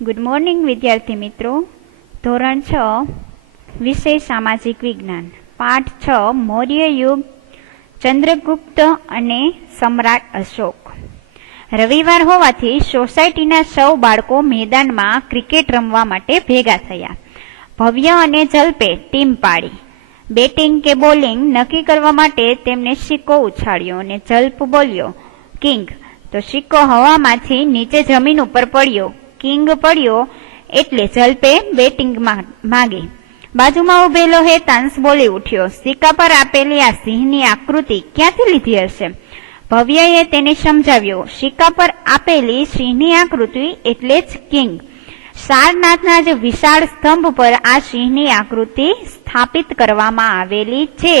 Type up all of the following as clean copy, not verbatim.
Good morning વિદ્યાર્થી મિત્રો. ધોરણ 6 વિષય સામાજિક વિજ્ઞાન, પાઠ 6 મૌર્ય યુગ, ચંદ્રગુપ્ત અને સમ્રાટ અશોક. રવિવાર હોવાથી સોસાયટીના સૌ બાળકો મેદાનમાં ક્રિકેટ રમવા માટે ભેગા થયા. ભવ્ય અને જલ્પે ટીમ પાડી. બેટિંગ કે બોલિંગ નક્કી કરવા માટે તેમને સિક્કો ઉછાળ્યો અને જલ્પ બોલ્યો કિંગ, તો સિક્કો હવામાંથી નીચે જમીન ઉપર પડ્યો. કિંગ પડ્યો એટલે જલ્પે બેટિંગ માંગી. બાજુમાં ઉભેલો હેતાંશ બોલી ઉઠ્યો, સિક્કા પર આપેલી આ સિંહની આકૃતિ ક્યાંથી લીધી હશે? ભવ્યએ તેને સમજાવ્યો, સિક્કા પર આપેલી સિંહની આકૃતિ એટલે જ કિંગ. સારનાથના જ વિશાળ સ્તંભ પર આ સિંહની આકૃતિ સ્થાપિત કરવામાં આવેલી છે.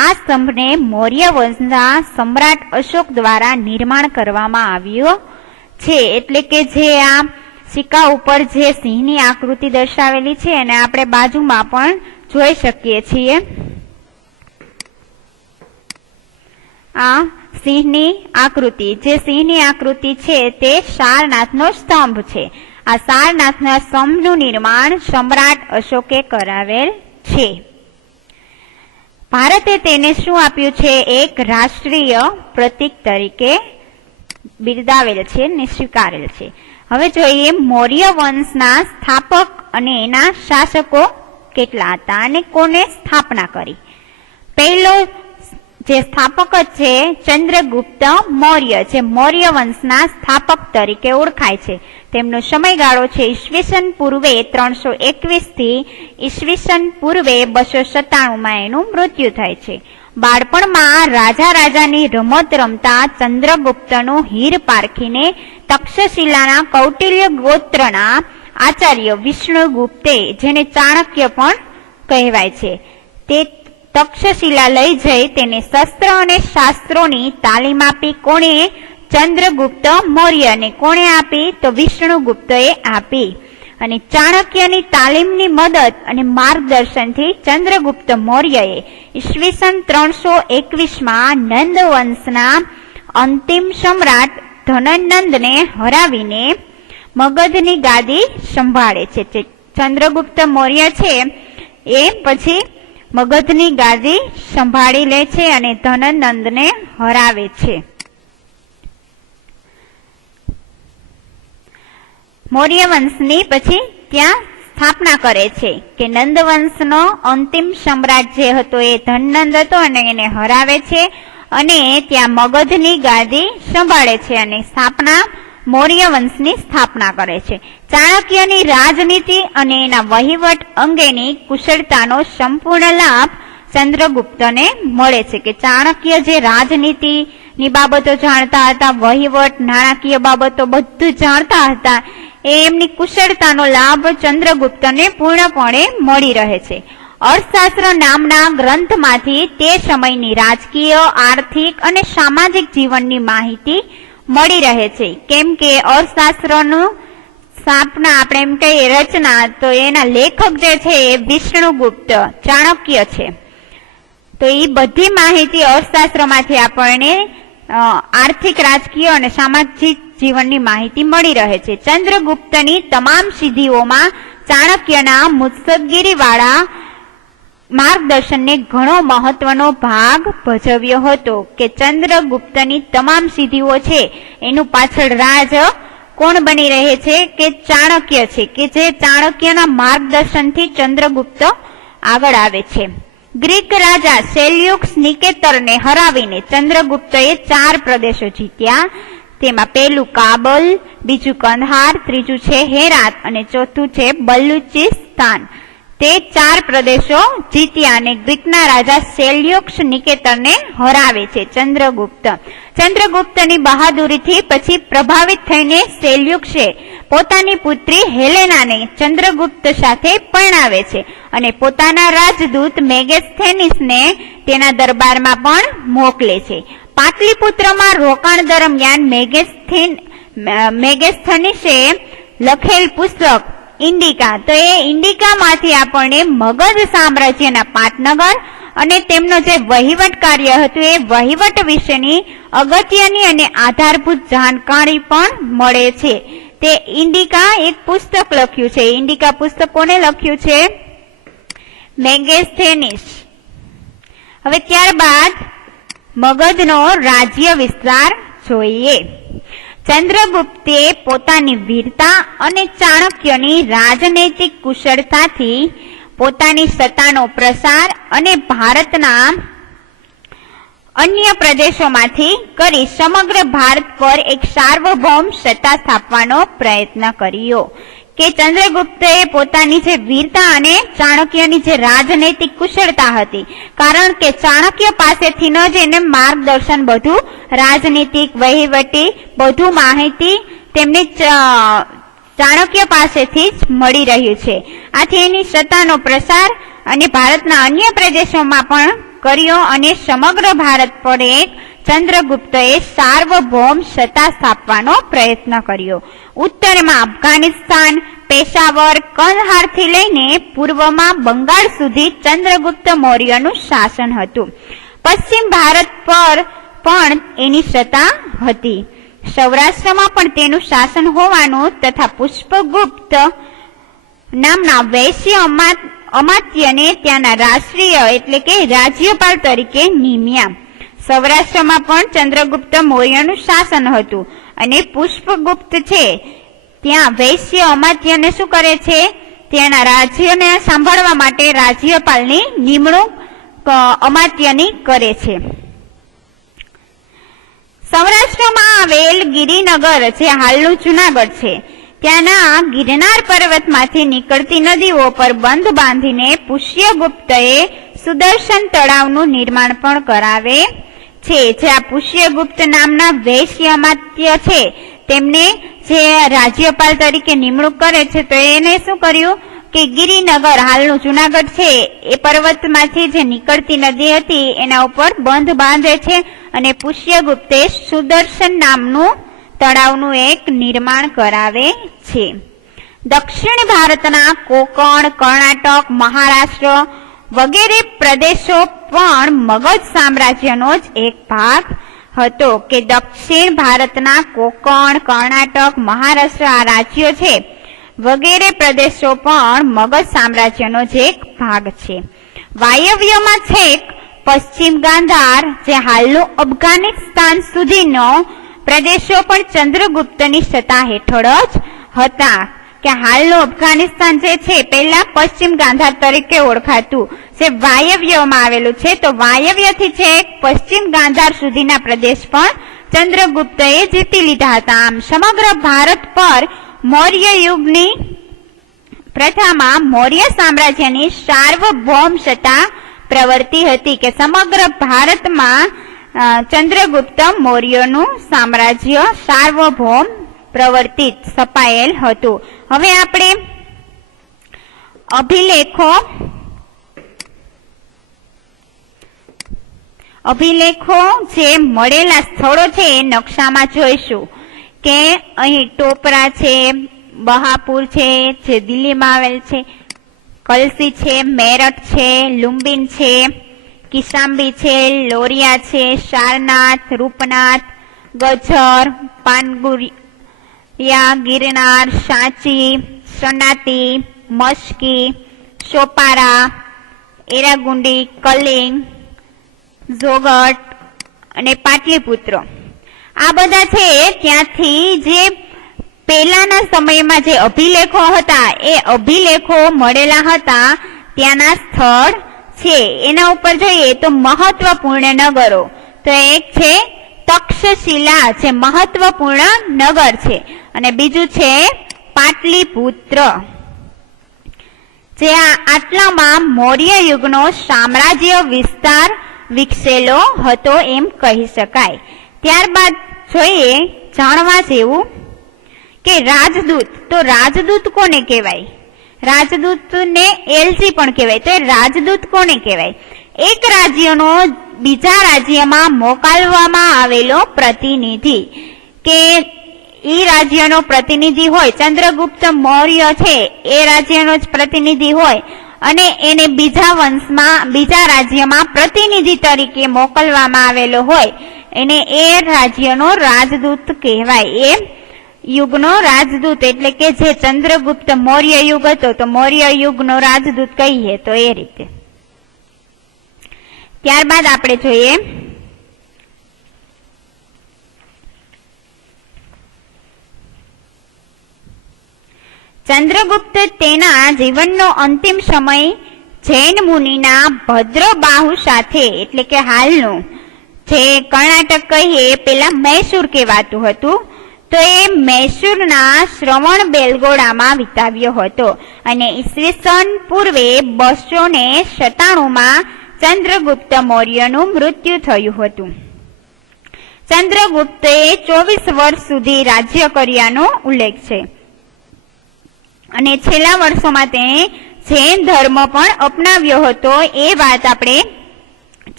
આ સ્તંભને મૌર્ય વંશના સમ્રાટ અશોક દ્વારા નિર્માણ કરવામાં આવ્યો છે. એટલે કે જે આ સિક્કા ઉપર જે સિંહની આકૃતિ દર્શાવેલી છે અને આપણે બાજુમાં પણ જોઈ શકીએ છીએ. આ સિંહની આકૃતિ, જે સિંહની આકૃતિ છે તે સારનાથનો સ્તંભ છે. આ સારનાથના સ્તંભનું નિર્માણ સમ્રાટ અશોકે કરાવેલ છે. ભારતે તેને શું આપ્યું છે? એક રાષ્ટ્રીય પ્રતીક તરીકે બિરદાવેલ છે ને સ્વીકારેલ છે. હવે જોઈએ મૌર્ય વંશના સ્થાપક અને એના શાસકો કેટલા હતા અને કોને સ્થાપના કરી. પહેલો જે સ્થાપક છે ચંદ્રગુપ્ત મૌર્ય, જે મૌર્ય વંશના સ્થાપક તરીકે ઓળખાય છે. તેમનો સમયગાળો છે ઈસવીસન પૂર્વે 321 થી ઈસવીસન પૂર્વે 297 એનું મૃત્યુ થાય છે. બાળપણમાં રાજાની રમત રમતા ચંદ્રગુપ્તનું હીર પારખીને તક્ષશિલાના કૌટિલ્ય ગોત્રના આચાર્ય વિષ્ણુગુપ્તે, જેને ચાણક્ય પણ કહેવાય છે, તે તક્ષશિલા લઈ જઈ તેને શસ્ત્ર અને શાસ્ત્રોની તાલીમ આપી. કોણે? ચંદ્રગુપ્ત મૌર્યને. કોણે આપી? તો વિષ્ણુગુપ્તએ આપી. અને ચાણક્યની તાલીમની મદદ અને માર્ગદર્શનથી ચંદ્રગુપ્ત મૌર્યએ ઈસવીસન 321માં નંદ વંશના અંતિમ સમ્રાટ ધનનંદને હરાવીને મગધની ગાદી સંભાળે છે. ચંદ્રગુપ્ત મૌર્ય છે એ પછી મગધની ગાદી સંભાળી લે છે અને ધનનંદને હરાવે છે. મૌર્ય વંશની પછી ત્યાં સ્થાપના કરે છે કે નંદ વંશનો અંતિમ સમ્રાટ જે હતો એ ધનનંદ હતો અને એને હરાવે છે અને ત્યાં મગધની ગાદી સંભાળે છે અને સ્થાપના મૌર્ય વંશની સ્થાપના કરે છે. ચાણક્યની રાજનીતિ અને એના વહીવટ અંગેની કુશળતાનો સંપૂર્ણ લાભ ચંદ્રગુપ્તને મળે છે. કે ચાણક્ય જે રાજનીતિની બાબતો જાણતા હતા, વહીવટ, નાણાકીય બાબતો બધું જાણતા હતા, એમની કુશળતાનો લાભ ચંદ્રગુપ્તને પૂર્ણપણે મળી રહે છે. અર્થશાસ્ત્ર નામના ગ્રંથમાંથી તે સમયની રાજકીય, આર્થિક અને સામાજિક જીવનની માહિતી મળી રહે છે. કેમ કે અર્થશાસ્ત્રનું સ્થાપના આપણે એમ કહીએ રચના, તો એના લેખક જે છે એ વિષ્ણુગુપ્ત ચાણક્ય છે. તો એ બધી માહિતી અર્થશાસ્ત્રમાંથી આપણને આર્થિક, રાજકીય અને સામાજિક જીવનની માહિતી મળી રહે છે. ચંદ્રગુપ્તની તમામ સિદ્ધિઓમાં ચાણક્યના મુત્સદ્દગીરીવાળા માર્ગદર્શનને ઘણો મહત્વનો ભાગ ભજવ્યો હતો. કે ચંદ્રગુપ્તની તમામ સિદ્ધિઓ છે એનું પાછળ રાજ કોણ બની રહે છે? કે ચાણક્ય છે. કે જે ચાણક્યના માર્ગદર્શનથી ચંદ્રગુપ્ત આગળ આવે છે. ગ્રીક રાજા સેલ્યુકસ નિકેતરને હરાવીને ચંદ્રગુપ્તએ 4 પ્રદેશો જીત્યા. તેમાં પહેલું કાબલ, બીજું કંદહાર, ત્રીજું છે હેરાત અને ચોથું છે બલુચિસ્તાન. તે 4 પ્રદેશો જીત્યા અને ગ્રીકના રાજા સેલ્યુકસ નિકેતરને હરાવે છે ચંદ્રગુપ્ત. ચંદ્રગુપ્તની બહાદુરીથી પછી પ્રભાવિત થઈને સેલ્યુકસે પોતાની પુત્રી હેલેનાને ચંદ્રગુપ્ત સાથે પરણાવે છે અને પોતાના રાજદૂત મેગેસ્થેનિસને તેના દરબારમાં પણ મોકલે છે. પાટલીપુત્રમાં રોકાણ દરમિયાન મેગેસ્થેનિસે લખેલ પુસ્તક ઇન્ડિકા, તો એ ઇન્ડિકામાંથી આપણને મગધ સામ્રાજ્યના પાટનગર અને તેમનો જે વહીવટ કાર્ય હતું એ વહીવટ વિશેની અગત્યની અને આધારભૂત જાણકારી પણ મળે છે. તે ઇન્ડિકા એક પુસ્તક લખ્યું છે. ઇન્ડિકા પુસ્તક કોને લખ્યું છે? મેગેસ્થેનીસ. હવે ત્યારબાદ મગધનો રાજ્ય વિસ્તાર જોઈએ. ચંદ્રગુપ્તે પોતાની વીરતા અને ચાણક્યની રાજનૈતિક કુશળતાથી પોતાની સત્તાનો પ્રસાર અને ભારતના અન્ય પ્રદેશોમાંથી કરી સમગ્ર ભારત પર એક સાર્વભૌમ સત્તા સ્થાપવાનો પ્રયત્ન કર્યો. કે ચંદ્રગુપ્તે પોતાની જે વીરતા અને ચાણક્યની જે રાજનૈતિક કુશળતા હતી, કારણ કે ચાણક્ય પાસેથી ન જ એને માર્ગદર્શન બધું રાજનીતિક વહીવટી બધું માહિતી તેમને ચાણક્ય પાસેથી જ મળી રહ્યું છે. આથી એની સત્તાનો પ્રસાર અને ભારતના અન્ય પ્રદેશોમાં પણ કર્યો અને સમગ્ર ભારત પર એક ચંદ્રગુપ્તએ સાર્વભૌમ સત્તા સ્થાપવાનો પ્રયત્ન કર્યો. ઉત્તરમાં અફઘાનિસ્તાન, પેશાવર, કંદહારથી લઈને પૂર્વમાં બંગાળ સુધી ચંદ્રગુપ્ત મૌર્યનું શાસન હતું. પશ્ચિમ ભારત પર પણ એની સત્તા હતી. સૌરાષ્ટ્રમાં પણ તેનું શાસન હોવાનું તથા પુષ્પગુપ્ત નામના વૈશ્ય અમાત્યને ત્યાંના રાષ્ટ્રીય એટલે કે રાજ્યપાલ તરીકે નિમ્યા. સૌરાષ્ટ્રમાં પણ ચંદ્રગુપ્ત મૌર્યનું શાસન હતું અને પુષ્પગુપ્ત છે ત્યાં વૈશ્ય અમાત્યને શું કરે છે? ત્યાંના રાજ્યને સાંભળવા માટે રાજ્યપાલની નિમણૂક અમાત્યની કરે છે. સૌરાષ્ટ્રમાં આવેલ ગિરિનગર જે હાલનું જુનાગઢ છે ત્યાંના ગિરનાર પર્વતમાંથી નીકળતી નદીઓ પર બંધ બાંધીને પુષ્યગુપ્તએ સુદર્શન તળાવનું નિર્માણ પણ કરાવે છે. જે આ પુષ્યગુપ્ત નામના વૈશ્ય અમાત્ય છે તેમને જે રાજ્યપાલ તરીકે નિમણૂક કરે છે તો એને શું કર્યું કે ગિરિનગર હાલનું જુનાગઢ છે એ પર્વતમાંથી જે નીકળતી નદી હતી એના ઉપર બંધ બાંધે છે અને પુષ્યગુપ્તે સુદર્શન નામનું તળાવનું એક નિર્માણ કરાવે છે. દક્ષિણ ભારતના કોકણ, કર્ણાટક, મહારાષ્ટ્ર વગેરે પ્રદેશો પણ મગધ સામ્રાજ્યનો જ એક ભાગ હતો. કે દક્ષિણ ભારતના કોકણ, કર્ણાટક, મહારાષ્ટ્ર આ રાજ્યો છે વગેરે પ્રદેશો પણ મગધ સામ્રાજ્યનો જ એક ભાગ છે. વાયવ્યમાં છેક પશ્ચિમ ગાંધાર જે હાલનું અફઘાનિસ્તાન સુધીનો પ્રદેશો પણ ચંદ્રગુપ્તની સત્તા હેઠળ જ હતા. કે હાલનું અફઘાનિસ્તાન જે છે પહેલા પશ્ચિમ ગાંધાર તરીકે ઓળખાતું જે વાયવ્યમાં આવેલું છે, તો વાયવ્યથી છેક પશ્ચિમ ગાંધાર સુધીના પ્રદેશ પણ ચંદ્રગુપ્તએ જીતી લીધા હતા. આમ સમગ્ર ભારત પર મૌર્ય યુગની પ્રથામાં મૌર્ય સામ્રાજ્યની સાર્વભૌમ સત્તા પ્રવર્તી હતી. કે સમગ્ર ભારતમાં ચંદ્રગુપ્ત મૌર્યનું સામ્રાજ્ય સાર્વભૌમ પ્રવર્તિત સ્થપાયેલ હતું. હવે આપણે અભિલેખો જે મળેલા સ્થળો છે એ નકશામાં જોઈશું. કે અહીં ટોપરા છે, બહાપુર છે જે દિલ્હીમાં આવેલ છે, કલસી છે, મેરઠ છે, લુંબિન છે, કિસામ્બી છે, લોરિયા છે, સારનાથ, રૂપનાથ, ગજર, પાનગુરિયા, ગિરનાર, સાંચી, સનાતી, મસ્કી, સોપારા, એરાગુંડી, કલિંગ, જોગટ અને પાટલીપુત્ર આ બધા છે. ત્યાંથી જે પહેલાના સમયમાં જે અભિલેખો હતા એ અભિલેખો મળેલા હતા ત્યાંના સ્થળ છે. એના ઉપર જોઈએ તો મહત્વપૂર્ણ નગરો, તો એક છે તક્ષશિલા જે મહત્વપૂર્ણ નગર છે અને બીજું છે પાટલીપુત્ર. જે આટલામાં મૌર્ય યુગનો સામ્રાજ્ય વિસ્તાર વિકસેલો હતો એમ કહી શકાય. ત્યારબાદ જોઈએ જાણવા જેવું કે રાજદૂત, તો રાજદૂત કોને કહેવાય? રાજદૂતને એલચી પણ કહેવાય. તો રાજદૂત કોને કહેવાય? એક રાજ્યનો બીજા રાજ્યમાં મોકલવામાં આવેલો પ્રતિનિધિ. કે એ રાજ્યનો પ્રતિનિધિ હોય, ચંદ્રગુપ્ત મૌર્ય છે એ રાજ્યનો જ પ્રતિનિધિ હોય અને એને બીજા રાજ્યમાં પ્રતિનિધિ તરીકે મોકલવામાં આવેલો હોય એને એ રાજ્યનો રાજદૂત કહેવાય. એ યુગનો રાજદૂત, એટલે કે જે ચંદ્રગુપ્ત મૌર્ય યુગ હતો તો મૌર્ય યુગનો રાજદૂત કહીએ તો એ રીતે. ત્યારબાદ આપણે જોઈએ ચંદ્રગુપ્ત તેના જીવનનો અંતિમ સમય જૈન મુનિના ભદ્રબાહુ સાથે, એટલે કે હાલનું જે કર્ણાટક કહીએ પેલા મૈસૂર કહેવાતું હતું, તો એ મૈસૂરના શ્રવણ બેલગોળામાં વિતાવ્યો હતો અને ઈસવીસન પૂર્વે 297 ચંદ્રગુપ્ત મૌર્યનું મૃત્યુ થયું હતું. ચંદ્રગુપ્તે 24 વર્ષ સુધી રાજ્ય કર્યાનો ઉલ્લેખ છે અને છેલ્લા વર્ષોમાં તેણે જૈન ધર્મ પણ અપનાવ્યો હતો, એ વાત આપણે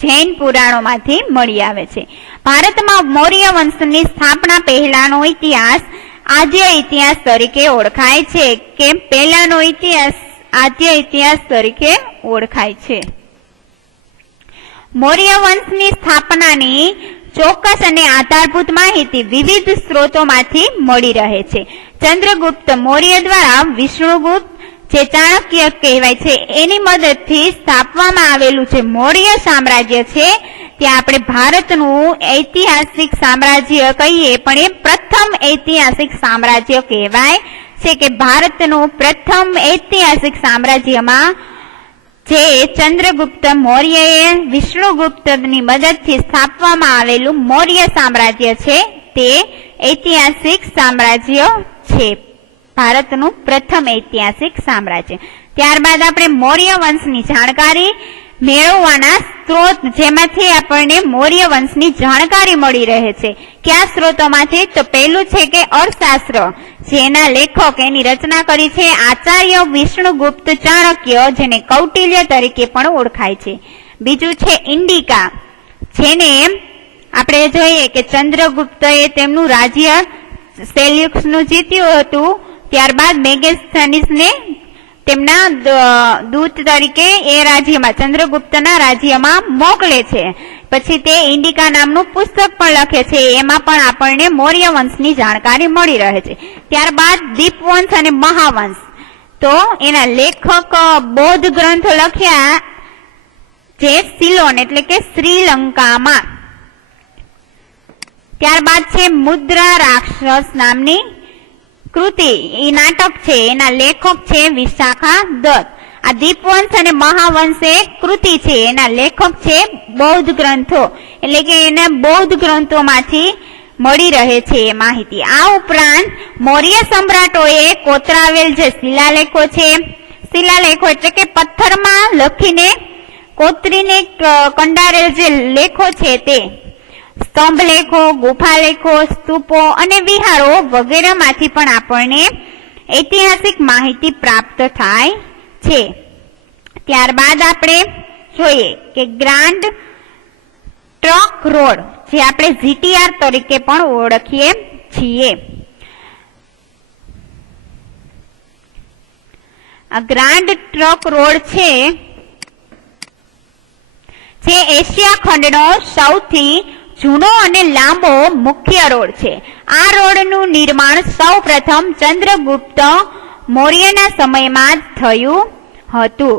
જૈન પુરાણોમાંથી મળી આવે છે. ભારતમાં મૌર્ય વંશની સ્થાપના પહેલાનો ઇતિહાસ આદ્ય ઇતિહાસ તરીકે ઓળખાય છે કે પહેલાનો ઇતિહાસ આદ્ય ઇતિહાસ તરીકે ઓળખાય છે. મૌર્ય વંશની સ્થાપનાની ચોક્કસ અને આધારભૂત માહિતી વિવિધ સ્ત્રોતોમાંથી મળી રહે છે. ચંદ્રગુપ્ત મૌર્ય દ્વારા વિષ્ણુગુપ્ત, જે ચાણક્ય કહેવાય છે, એની મદદથી સ્થાપવામાં આવેલું જે મૌર્ય સામ્રાજ્ય છે ત્યાં આપણે ભારતનું ઐતિહાસિક સામ્રાજ્ય કહીએ પણ એ પ્રથમ ઐતિહાસિક સામ્રાજ્ય કહેવાય છે કે ભારતનું પ્રથમ ઐતિહાસિક સામ્રાજ્યમાં જે ચંદ્રગુપ્ત મૌર્યએ વિષ્ણુગુપ્તની મદદથી સ્થાપવામાં આવેલું મૌર્ય સામ્રાજ્ય છે તે ઐતિહાસિક સામ્રાજ્ય છે, ભારતનું પ્રથમ ઐતિહાસિક સામ્રાજ્ય. ત્યારબાદ આપણે મૌર્ય વંશની જાણકારી મેળવવાના સ્ત્રોત, જેમાંથી આપણને મૌર્ય વંશની જાણકારી મળી રહે છે. કયા સ્ત્રોતોમાંથી? તો પહેલું છે કે અર્થશાસ્ત્ર, જેના લેખક એની રચના કરી છે આચાર્ય વિષ્ણુગુપ્ત ચાણક્ય, જેને કૌટિલ્ય તરીકે પણ ઓળખાય છે. બીજું છે ઇન્ડિકા, જેને આપણે જોઈએ કે ચંદ્રગુપ્તએ તેમનું રાજ્ય સેલ્યુક્સનું જીત્યું હતું, ત્યારબાદ મેગેસ્થનીસને તેમના દૂત તરીકે એ રાજ્યમાં ચંદ્રગુપ્તના રાજ્યમાં મોકલે છે. પછી તે ઇન્ડિકા નામનું પુસ્તક પણ લખે છે, એમાં પણ આપણને મૌર્ય વંશની જાણકારી મળી રહે છે. ત્યારબાદ દીપવંશ અને મહાવંશ, તો એના લેખક બૌદ્ધ ગ્રંથો લખ્યા જે સિલોન એટલે કે શ્રીલંકામાં. ત્યારબાદ છે મુદ્રા રાક્ષસ નામની કૃતિ, એ નાટક છે, એના લેખક છે વિશાખા દત્ત. આ દીપવંશ અને મહાવંશ એ કૃતિ છે, એના લેખક છે બૌદ્ધ ગ્રંથો, એટલે કે એના બૌદ્ધ ગ્રંથોમાંથી મળી રહે છે એ માહિતી. આ ઉપરાંત મૌર્ય સમ્રાટોએ કોતરાવેલ જે શિલાલેખો છે, શિલાલેખો એટલે કે પથ્થરમાં લખીને કોતરીને કંડારેલ જે લેખો છે તે સ્તંભ લેખો, ગુફા લેખો, સ્તૂપો અને વિહારો વગેરેમાંથી પણ આપણને ઐતિહાસિક માહિતી પ્રાપ્ત થાય છે. ત્યારબાદ આપણે જોઈએ કે ગ્રાન્ડ ટ્રંક રોડ, જે આપણે જીટીઆર તરીકે પણ ઓળખીએ છીએ. આ ગ્રાન્ડ ટ્રંક રોડ છે જે એશિયા ખંડનો સૌથી જૂનો અને લાંબો મુખ્ય રોડ છે. આ રોડનું નિર્માણ સૌ પ્રથમ ચંદ્રગુપ્ત મૌર્યના સમયમાં જ થયું હતું.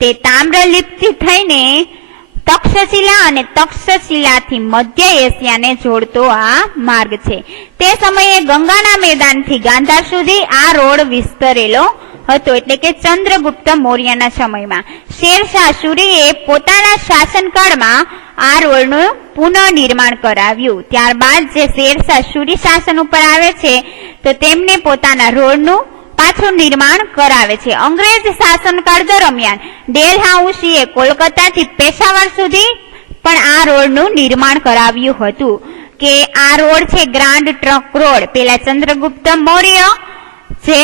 તે તામ્રલિપ્તિ થઈને તક્ષશિલા અને તક્ષશિલાથી મધ્ય એશિયાને જોડતો આ માર્ગ છે. તે સમયે ગંગાના મેદાનથી ગાંધાર સુધી આ રોડ વિસ્તરેલો હતો, એટલે કે ચંદ્રગુપ્ત મૌર્યના સમયમાં. શેરશાહ સૂરીએ પોતાના શાસનકાળમાં આ રોડનું પુનઃનિર્માણ કરાવ્યું. ત્યારબાદ જે શેરશાહ સૂરી શાસન ઉપર આવે છે તો તેમને પોતાના રોડનું પાછું નિર્માણ કરાવે છે. અંગ્રેજ શાસનકાળ દરમિયાન ડેલહાઉસીએ કોલકાતાથી પેશાવર સુધી પણ આ રોડનું નિર્માણ કરાવ્યું હતું. કે આ રોડ છે ગ્રાન્ડ ટ્રંક રોડ, પેલા ચંદ્રગુપ્ત મૌર્ય જે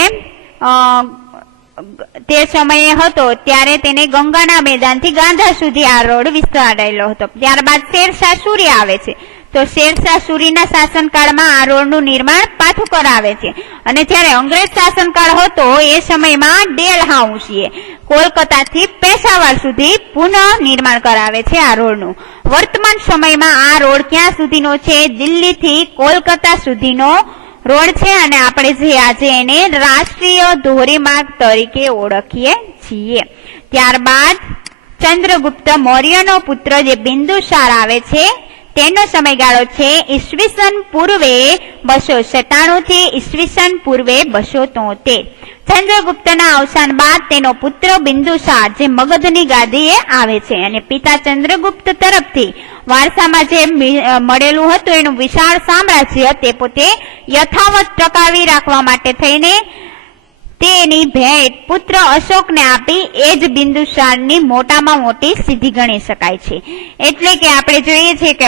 તે સમયે હતો ત્યારે તેને ગંગાના મેદાનથી ગાંધાર સુધી આ રોડ વિસ્તરાયેલો હતો. ત્યારબાદ શેરશાહ સૂરી આવે છે, તો શેરશાહ સૂરીના શાસનકાળમાં આ રોડનું નિર્માણ પાછું કરાવે છે. અને જ્યારે અંગ્રેજ શાસનકાળ હતો એ સમયમાં ડેલહાઉસીએ કોલકાતાથી પેશાવર સુધી પુનઃ નિર્માણ કરાવે છે આ રોડનું. વર્તમાન સમયમાં આ રોડ ક્યાં સુધીનો છે? દિલ્હીથી કોલકાતા સુધીનો રોડ છે અને આપણે જે આજે એને રાષ્ટ્રીય ધોરીમાર્ગ તરીકે ઓળખીએ છીએ. ત્યારબાદ ચંદ્રગુપ્ત મૌર્યનો પુત્ર જે બિંદુસાર આવે છે તેનો સમયગાળો છે ઈસવીસન પૂર્વે 297 થી ઈસવીસન પૂર્વે 273. ચંદ્રગુપ્તના અવસાન બાદ તેનો પુત્ર બિંદુસાર જે મગધની ગાદીએ આવે છે અને પિતા ચંદ્રગુપ્ત તરફથી વારસામાં જે મળેલું હતું એનું વિશાળ સામ્રાજ્ય તે પોતે યથાવત ટકાવી રાખવા માટે થઈને તેની ભેટ પુત્ર અશોકને આપી એ જ બિંદુસારની મોટામાં મોટી સિદ્ધિ ગણી શકાય છે. એટલે કે આપણે જોઈએ છીએ કે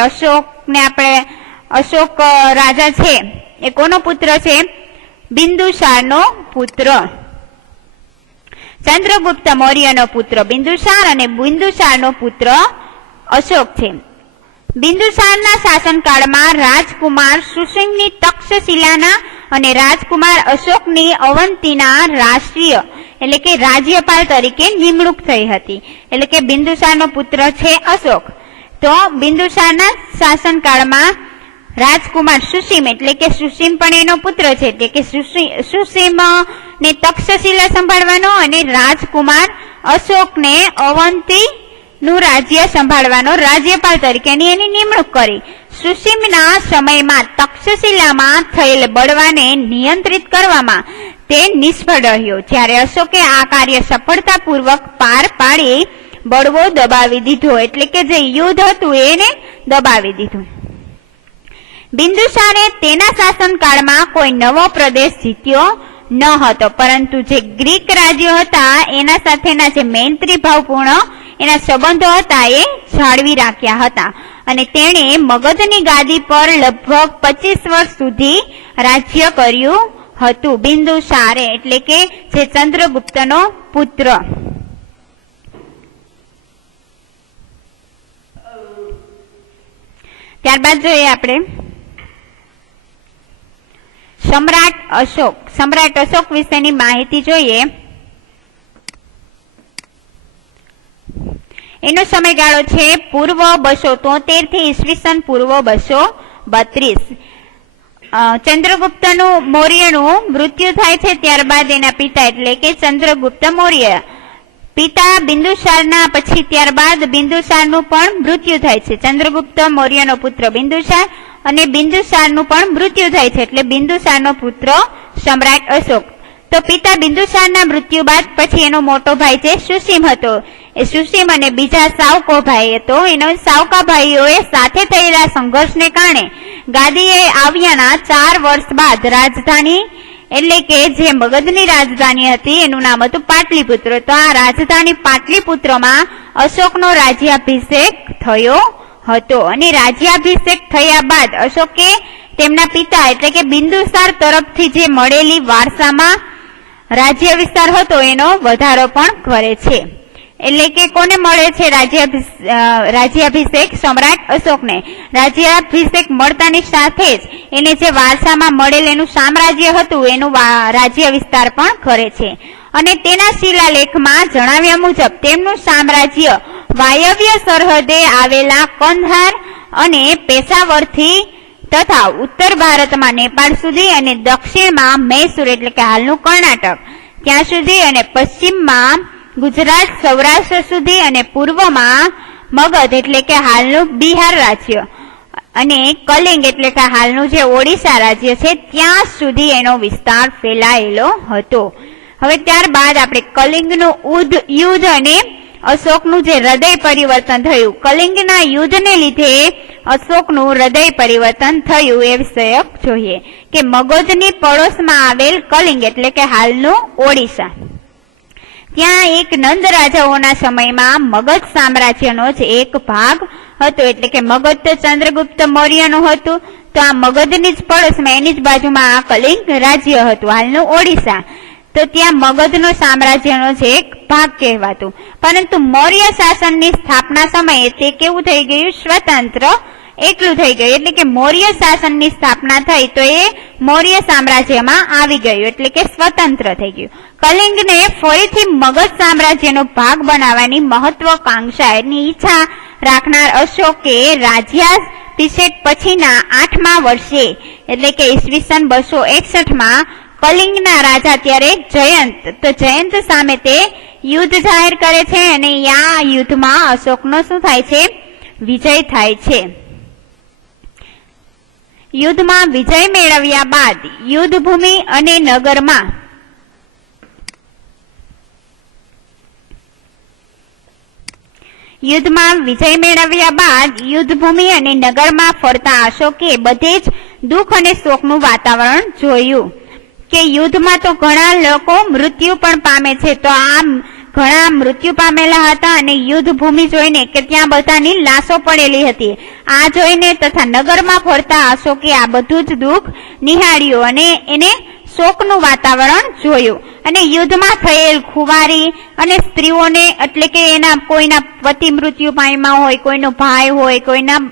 અશોક રાજા છે એ કોનો પુત્ર છે? બિંદુસારનો પુત્ર. ચંદ્રગુપ્ત મૌર્યનો પુત્ર બિંદુસાર અને બિંદુસારનો પુત્ર અશોક છે. બિંદુસારના શાસનકાળમાં રાજકુમાર સુસિમની તક્ષશિલાના અને રાજકુમાર અશોકની અવંતીના રાષ્ટ્રીય એટલે કે રાજ્યપાલ તરીકે નિમણૂક થઈ હતી. એટલે કે બિંદુસારનો પુત્ર છે અશોક. તો બિંદુસારના શાસનકાળમાં રાજકુમાર સુસિમ એટલે કે સુસિમ પણ એનો પુત્ર છે એટલે કે સુસિમ ને તક્ષશિલા સંભાળવાનો અને રાજકુમાર અશોકને અવંતી નું રાજ્ય સંભાળવાનો રાજ્યપાલ તરીકેની એની નિમણૂક કરી. સુસિમના સમયમાં તક્ષશિલામાં થયેલ બળવાને નિયંત્રિત કરવામાં તે નિષ્ફળ રહ્યો. જ્યારે અશોકે આ કાર્ય સફળતાપૂર્વક પાર પાડી બળવો દબાવી દીધો એટલે કે જે યુદ્ધ હતું એને દબાવી દીધું. બિંદુસારે તેના શાસનકાળમાં કોઈ નવો પ્રદેશ જીત્યો ન હતો, પરંતુ જે ગ્રીક રાજ્યો હતા એના સાથેના જે મૈત્રી ભાવપૂર્ણ એના સંબંધો હતા એ જાળવી રાખ્યા હતા અને તેણે મગધની ગાદી પર લગભગ 25 વર્ષ સુધી રાજ્ય કર્યું હતું. બિંદુસારે એટલે કે જે ચંદ્રગુપ્તનો પુત્ર. ત્યારબાદ જોઈએ આપણે સમ્રાટ અશોક વિશેની માહિતી જોઈએ. એનો સમયગાળો છે પૂર્વ 273 થી ઈસવીસન પૂર્વ 232. ચંદ્રગુપ્તનું મૌર્યનું મૃત્યુ થાય છે ત્યારબાદ એના પિતા એટલે કે ચંદ્રગુપ્ત મૌર્ય પિતા બિંદુસારના પછી ત્યારબાદ બિંદુસારનું પણ મૃત્યુ થાય છે. ચંદ્રગુપ્ત મૌર્યનો પુત્ર બિંદુસાર અને બિંદુસારનું પણ મૃત્યુ થાય છે એટલે બિંદુસારનો પુત્ર સમ્રાટ અશોક. તો પિતા બિંદુસારના મૃત્યુ બાદ પછી એનો મોટો ભાઈ જે સુસિમ હતો એ સુસિમ અને બીજા સાવકો ભાઈ હતો એનો સાવકા ભાઈઓએ સાથે થયેલા સંઘર્ષને કારણે ગાદીએ આવ્યાના 4 વર્ષ બાદ રાજધાની એટલે કે જે મગધની રાજધાની હતી એનું નામ હતું પાટલીપુત્ર. તો આ રાજધાની પાટલીપુત્રમાં અશોકનો રાજ્યાભિષેક થયો હતો અને રાજ્યાભિષેક થયા બાદ અશોકે તેમના પિતા એટલે કે બિંદુસાર તરફથી જે મળેલી વારસામાં રાજ્ય વિસ્તાર હતો એનો વધારો પણ કરે છે. એટલે કે કોને મળે છે રાજ્યાભિષેક? સમ્રાટ અશોકને. રાજ્યાભિષેક મળતાની સાથે જ એને જે વારસામાં મળેલ એનું સામ્રાજ્ય હતું એનું રાજ્ય વિસ્તાર પણ કરે છે અને તેના શિલાલેખમાં જણાવ્યા મુજબ તેમનું સામ્રાજ્ય વાયવ્ય સરહદે આવેલા કંધાર અને પેશાવરથી તથા ઉત્તર ભારતમાં નેપાળ સુધી અને દક્ષિણમાં મૈસૂર એટલે કે હાલનું કર્ણાટક ત્યાં સુધી અને પશ્ચિમમાં ગુજરાત સૌરાષ્ટ્ર સુધી અને પૂર્વમાં મગધ એટલે કે હાલનું બિહાર રાજ્ય અને કલિંગ એટલે કે હાલનું જે ઓડિશા રાજ્ય છે ત્યાં સુધી એનો વિસ્તાર ફેલાયેલો હતો. હવે ત્યારબાદ આપણે કલિંગનું યુદ્ધ અને અશોકનું જે હૃદય પરિવર્તન થયું, કલિંગના યુદ્ધને લીધે અશોકનું હૃદય પરિવર્તન થયું એ વિષયક જોઈએ કે મગધની પડોશમાં આવેલ કલિંગ એટલે કે હાલનું ઓડિશા ત્યાં એક નંદ રાજાઓના સમયમાં મગધ સામ્રાજ્યનો જ એક ભાગ હતો. એટલે કે મગધ તો ચંદ્રગુપ્ત મૌર્યનું હતું તો આ મગધની જ પડોશમાં એની જ બાજુમાં આ કલિંગ રાજ્ય હતું હાલનું ઓડિશા. તો ત્યાં મગધનો સામ્રાજ્યનો જ એક ભાગ કહેવાતું. પરંતુ મૌર્ય શાસનની સ્થાપના સમયે તે કેવું થઈ ગયું? સ્વતંત્ર એકલું થઈ ગયું. એટલે કે મૌર્ય શાસનની સ્થાપના થઈ તો એ મૌર્ય સામ્રાજ્યમાં આવી ગયું એટલે કે સ્વતંત્ર થઈ ગયું. કલિંગને ફરીથી મગધ સામ્રાજ્યનો ભાગ બનાવવાની મહત્વાકાંક્ષા એની ઈચ્છા રાખનાર અશોકે રાજ્યાભિષેક અભિષેક પછીના 8મા વર્ષે એટલે કે ઈસવીસન 261માં કલિંગના રાજા ત્યારે જયંત સામે તે યુદ્ધ જાહેર કરે છે અને આ યુદ્ધમાં અશોકનો શું થાય છે? વિજય થાય છે. યુદ્ધમાં વિજય મેળવ્યા બાદ યુદ્ધભૂમિ અને નગરમાં યુદ્ધભૂમિ અને નગરમાં ફરતા અશોકે બધે જ દુઃખ અને શોકનું વાતાવરણ જોયું કે યુદ્ધમાં તો ઘણા લોકો મૃત્યુ પણ પામે છે. તો આ ઘણા મૃત્યુ પામેલા હતા અને યુદ્ધભૂમિ જોઈને કે ત્યાં બધાની લાશો પડેલી હતી, આ જોઈને તથા નગરમાં ફરતા અશોકે આ બધું જ દુઃખ નિહાળ્યું અને એને શોકનું વાતાવરણ જોયું. અને યુદ્ધમાં થયેલ ખુવારી અને સ્ત્રીઓને એટલે કે એના કોઈના પતિ મૃત્યુ પામ્યા હોય, કોઈનો ભાઈ હોય, કોઈના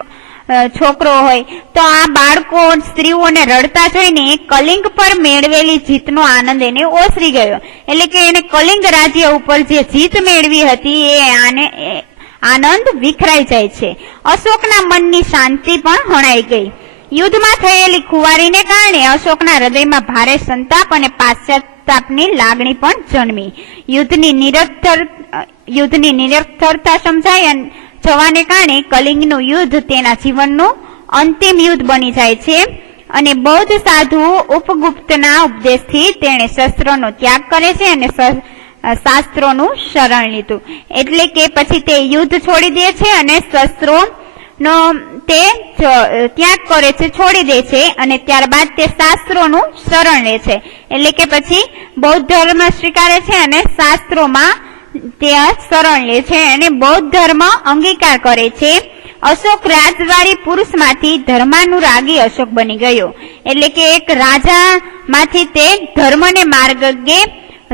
છોકરો હોય, તો આ બાળકો સ્ત્રીઓને રડતા જોઈને કલિંગ પર મેળવેલી જીતનો આનંદ એને ઓસરી ગયો. એટલે કે એને કલિંગ રાજ્ય ઉપર જે જીત મેળવી હતી એ આનંદ વિખરાઈ જાય છે. અશોકના મનની શાંતિ પણ હણાઈ ગઈ. યુદ્ધમાં થયેલી ખુવારીને કારણે અશોકના હૃદયમાં ભારે સંતાપ અને પાશ્ચાતાપની લાગણી પણ જન્મી. યુદ્ધની નિરર્થકતા સમજાય જવાને કારણે કલિંગનું યુદ્ધ તેના જીવનનું અંતિમ યુદ્ધ બની જાય છે અને બૌદ્ધ સાધુ ઉપગુપ્તના ઉપદેશથી તેણે શસ્ત્રોનો ત્યાગ કરે છે અને શાસ્ત્રોનું શરણ લીધું. એટલે કે પછી તે યુદ્ધ છોડી દે છે અને શસ્ત્રોનો તે ત્યાગ કરે છે, છોડી દે છે અને ત્યારબાદ તે શાસ્ત્રોનું શરણ લે છે. એટલે કે પછી બૌદ્ધ ધર્મ સ્વીકારે છે અને શાસ્ત્રોમાં તે શરણ લે છે અને બૌદ્ધ ધર્મ અંગીકાર કરે છે. અશોક રાજવાડી પુરુષમાંથી ધર્માનુરાગી અશોક બની ગયો. એટલે કે એક રાજામાંથી તે ધર્મને માર્ગે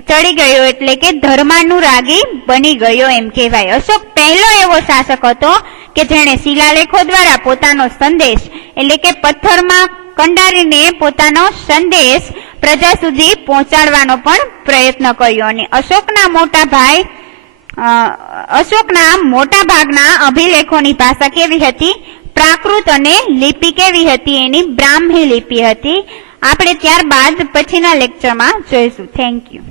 ચડી ગયો, એટલે કે ધર્માનુરાગી બની ગયો એમ કહેવાય. અશોક પહેલો એવો શાસક હતો કે જેણે શિલાલેખો દ્વારા પોતાનો સંદેશ એટલે કે પથ્થરમાં કંડારીને પોતાનો સંદેશ પ્રજા સુધી પહોંચાડવાનો પણ પ્રયત્ન કર્યો. અને અશોકના મોટા ભાગના અભિલેખોની ભાષા કેવી હતી? પ્રાકૃત અને લિપિ કેવી હતી? એની બ્રાહ્મી લિપિ હતી. આપણે ત્યારબાદ પછીના લેક્ચરમાં જોઈશું. Thank you.